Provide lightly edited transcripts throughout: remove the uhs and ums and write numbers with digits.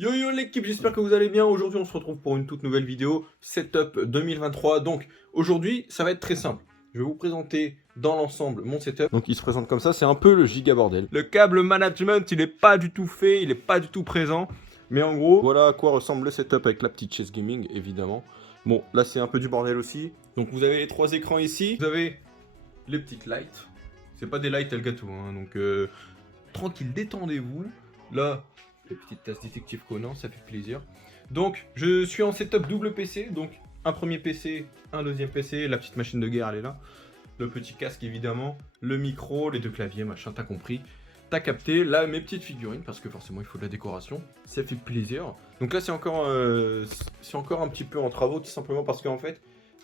Yo yo l'équipe, j'espère que vous allez bien. Aujourd'hui on se retrouve pour une toute nouvelle vidéo Setup 2023. Donc aujourd'hui ça va être très simple. Je vais vous présenter dans l'ensemble mon setup. Donc il se présente comme ça, c'est un peu le giga bordel. Le câble management il est pas du tout fait, il est pas du tout présent. Mais en gros, voilà à quoi ressemble le setup avec la petite chaise gaming évidemment. Bon là c'est un peu du bordel aussi. Donc vous avez les trois écrans ici. Vous avez les petites lights. C'est pas des lights Elgato hein, donc tranquille, détendez-vous. Là, les petites tasses détective Conan, ça fait plaisir. Donc, je suis en setup double PC. Donc, un premier PC, un deuxième PC. La petite machine de guerre, elle est là. Le petit casque, évidemment. Le micro, les deux claviers, machin, t'as compris. T'as capté. Là, mes petites figurines, parce que forcément, il faut de la décoration. Ça fait plaisir. Donc là, c'est encore un petit peu en travaux, tout simplement parce qu'en fait,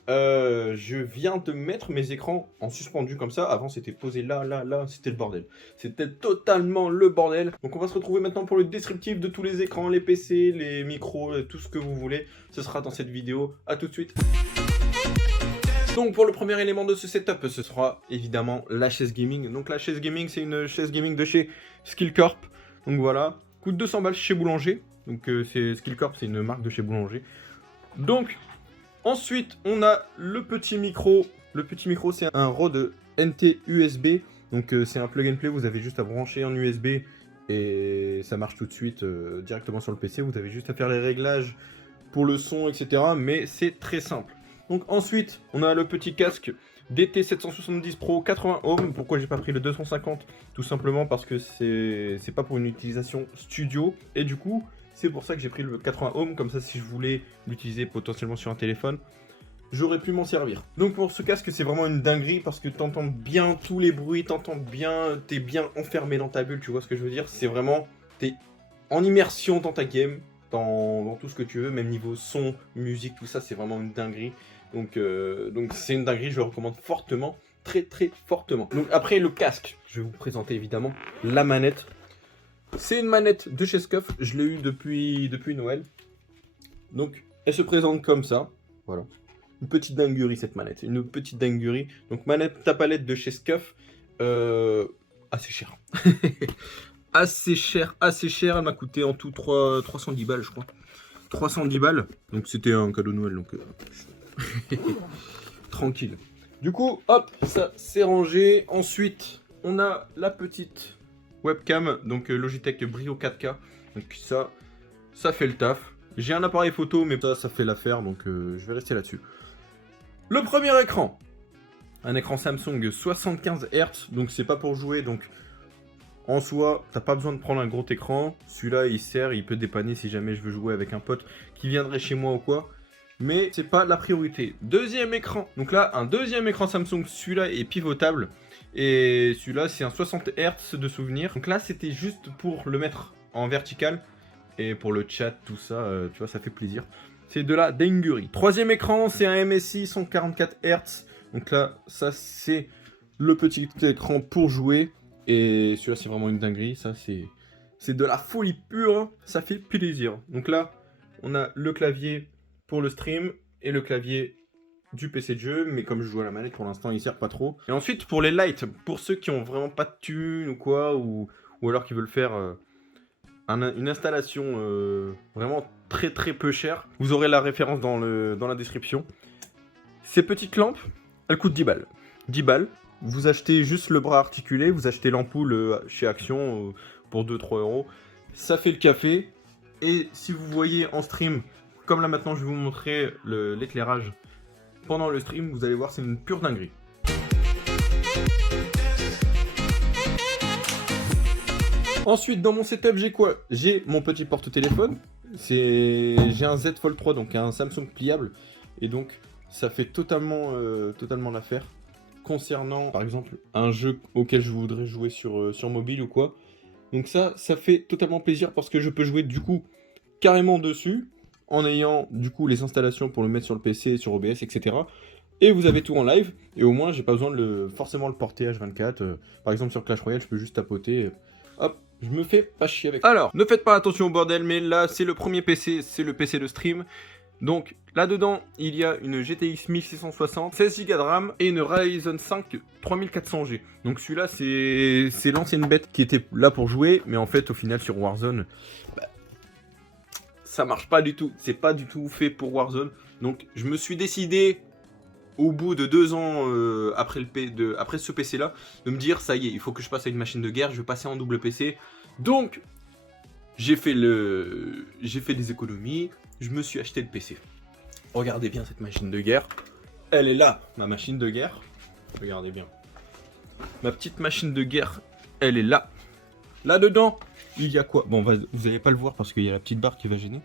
je viens de mettre mes écrans en suspendu comme ça. Avant c'était posé là, c'était le bordel. C'était totalement le bordel. Donc on va se retrouver maintenant pour le descriptif de tous les écrans, les PC, les micros, tout ce que vous voulez. Ce sera dans cette vidéo. A tout de suite. Donc pour le premier élément de ce setup, ce sera évidemment la chaise gaming. Donc la chaise gaming, c'est une chaise gaming de chez Skillcorp. Donc voilà, coûte 200 balles chez Boulanger. Donc c'est Skillcorp, c'est une marque de chez Boulanger. Donc ensuite, on a le petit micro. Le petit micro, c'est un Rode NT USB. Donc, c'est un plug and play. Vous avez juste à brancher en USB et ça marche tout de suite directement sur le PC. Vous avez juste à faire les réglages pour le son, etc. Mais c'est très simple. Donc, ensuite, on a le petit casque DT770 Pro 80 ohms. Pourquoi j'ai pas pris le 250? Tout simplement parce que c'est pas pour une utilisation studio. Et du coup, c'est pour ça que j'ai pris le 80 ohms, comme ça si je voulais l'utiliser potentiellement sur un téléphone, j'aurais pu m'en servir. Donc pour ce casque, c'est vraiment une dinguerie parce que t'entends bien tous les bruits, t'entends bien, t'es bien enfermé dans ta bulle, tu vois ce que je veux dire? C'est vraiment, t'es en immersion dans ta game, dans tout ce que tu veux, même niveau son, musique, tout ça, c'est vraiment une dinguerie. Donc c'est une dinguerie, je le recommande fortement, très fortement. Donc après le casque, je vais vous présenter évidemment la manette. C'est une manette de chez Scuf, je l'ai eu depuis Noël. Donc, elle se présente comme ça. Voilà. Une petite dinguerie cette manette, une petite dinguerie. Donc, manette ta palette de chez Scuf. Assez cher. assez cher. Elle m'a coûté en tout 310 balles, je crois. 310 balles. Donc, c'était un cadeau de Noël. Donc, tranquille. Du coup, hop, ça c'est rangé. Ensuite, on a la petite webcam, donc Logitech Brio 4K, donc ça fait le taf. J'ai un appareil photo, mais ça fait l'affaire, donc je vais rester là-dessus. Le premier écran, un écran Samsung 75 Hz, donc c'est pas pour jouer, donc en soi, t'as pas besoin de prendre un gros écran. Celui-là, il sert, il peut dépanner si jamais je veux jouer avec un pote qui viendrait chez moi ou quoi. Mais c'est pas la priorité. Deuxième écran, donc là, un deuxième écran Samsung, celui-là est pivotable. Et celui-là, c'est un 60 Hz de souvenir. Donc là, c'était juste pour le mettre en vertical. Et pour le chat, tout ça, tu vois, ça fait plaisir. C'est de la dinguerie. Troisième écran, c'est un MSI 144 Hz. Donc là, ça, c'est le petit écran pour jouer. Et celui-là, c'est vraiment une dinguerie. Ça, c'est de la folie pure. Ça fait plaisir. Donc là, on a le clavier pour le stream et le clavier du PC de jeu, mais comme je joue à la manette pour l'instant il sert pas trop. Et ensuite pour les lights, pour ceux qui ont vraiment pas de thunes ou quoi, ou alors qui veulent faire une installation vraiment très peu chère, vous aurez la référence dans la description. Ces petites lampes, elles coûtent 10 balles. 10 balles, vous achetez juste le bras articulé, vous achetez l'ampoule chez Action pour 2-3 euros. Ça fait le café, et si vous voyez en stream, comme là maintenant je vais vous montrer l'éclairage pendant le stream, vous allez voir, c'est une pure dinguerie. Ensuite, dans mon setup, j'ai quoi? J'ai mon petit porte-téléphone. J'ai un Z Fold 3, donc un Samsung pliable. Et donc, ça fait totalement l'affaire. concernant, par exemple, un jeu auquel je voudrais jouer sur mobile ou quoi. Donc ça fait totalement plaisir parce que je peux jouer du coup carrément dessus, en ayant du coup les installations pour le mettre sur le PC, sur OBS, etc. Et vous avez tout en live, et au moins j'ai pas besoin de forcément le porter H24. Par exemple sur Clash Royale, je peux juste tapoter, hop, je me fais pas chier avec. Alors, ne faites pas attention au bordel, mais là c'est le premier PC, c'est le PC de stream. Donc là-dedans, il y a une GTX 1660, 16 Go de RAM et une Ryzen 5 3400G. Donc celui-là, c'est l'ancienne bête qui était là pour jouer, mais en fait, au final, sur Warzone, ça marche pas du tout. C'est pas du tout fait pour Warzone. Donc je me suis décidé, au bout de 2 ans après ce PC-là, de me dire, ça y est, il faut que je passe à une machine de guerre, je vais passer en double PC. Donc, j'ai fait des économies, je me suis acheté le PC. Regardez bien cette machine de guerre. Elle est là, ma machine de guerre. Regardez bien. Ma petite machine de guerre, elle est là. Là-dedans, il y a quoi? Bon, vous n'allez pas le voir parce qu'il y a la petite barre qui va gêner.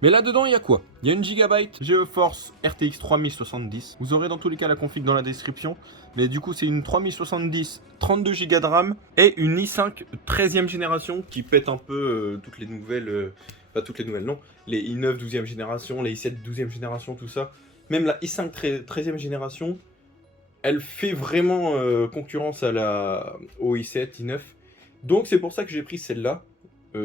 Mais là-dedans, il y a quoi? Il y a une Gigabyte GeForce RTX 3070. Vous aurez dans tous les cas la config dans la description. Mais du coup, c'est une 3070, 32 Go de RAM et une i5 13e génération qui pète un peu toutes les nouvelles... pas toutes les nouvelles, non. Les i9 12e génération, les i7 12e génération, tout ça. Même la i5 13e génération, elle fait vraiment concurrence au i7, i9. Donc c'est pour ça que j'ai pris celle-là.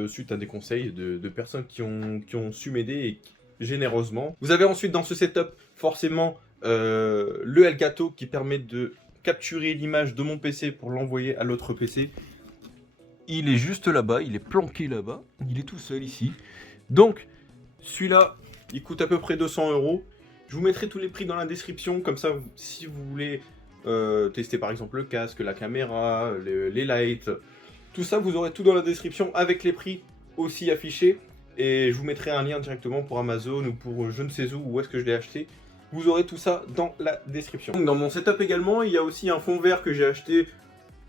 Suite à des conseils de personnes qui ont su m'aider généreusement. Vous avez ensuite dans ce setup forcément le Elgato qui permet de capturer l'image de mon PC pour l'envoyer à l'autre PC. Il est juste là-bas, il est planqué là-bas, il est tout seul ici. Donc celui-là, il coûte à peu près 200 €. Je vous mettrai tous les prix dans la description, comme ça si vous voulez tester par exemple le casque, la caméra, les lights... Tout ça, vous aurez tout dans la description avec les prix aussi affichés. Et je vous mettrai un lien directement pour Amazon ou pour je ne sais où est-ce que je l'ai acheté. Vous aurez tout ça dans la description. Dans mon setup également, il y a aussi un fond vert que j'ai acheté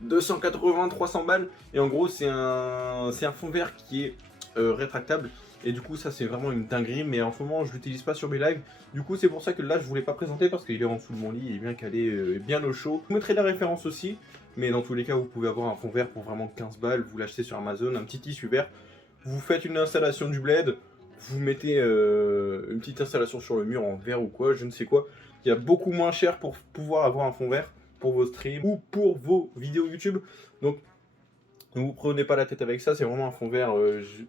280-300 balles. Et en gros, c'est un fond vert qui est rétractable. Et du coup, ça c'est vraiment une dinguerie. Mais en ce moment, je l'utilise pas sur mes lives. Du coup, c'est pour ça que là, je voulais pas présenter parce qu'il est en dessous de mon lit. Il est bien calé, bien au chaud. Je vous mettrai la référence aussi. Mais dans tous les cas, vous pouvez avoir un fond vert pour vraiment 15 balles. Vous l'achetez sur Amazon, un petit tissu vert. Vous faites une installation du bled. Vous mettez une petite installation sur le mur en verre ou quoi, je ne sais quoi. Il y a beaucoup moins cher pour pouvoir avoir un fond vert pour vos streams ou pour vos vidéos YouTube. Donc, ne vous prenez pas la tête avec ça. C'est vraiment un fond vert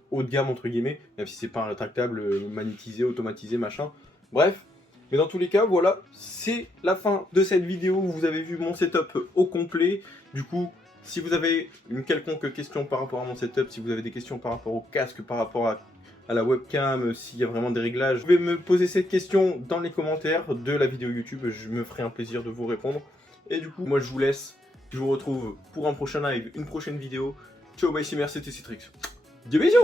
haut de gamme, entre guillemets. Même si c'est pas un rétractable, magnétisé, automatisé, machin. Bref. Mais dans tous les cas, voilà, c'est la fin de cette vidéo où vous avez vu mon setup au complet. Du coup, si vous avez une quelconque question par rapport à mon setup, si vous avez des questions par rapport au casque, par rapport à la webcam, s'il y a vraiment des réglages, vous pouvez me poser cette question dans les commentaires de la vidéo YouTube. Je me ferai un plaisir de vous répondre. Et du coup, moi je vous laisse. Je vous retrouve pour un prochain live, une prochaine vidéo. Ciao, bye, c'est merci, c'était Citrix. Des bisous!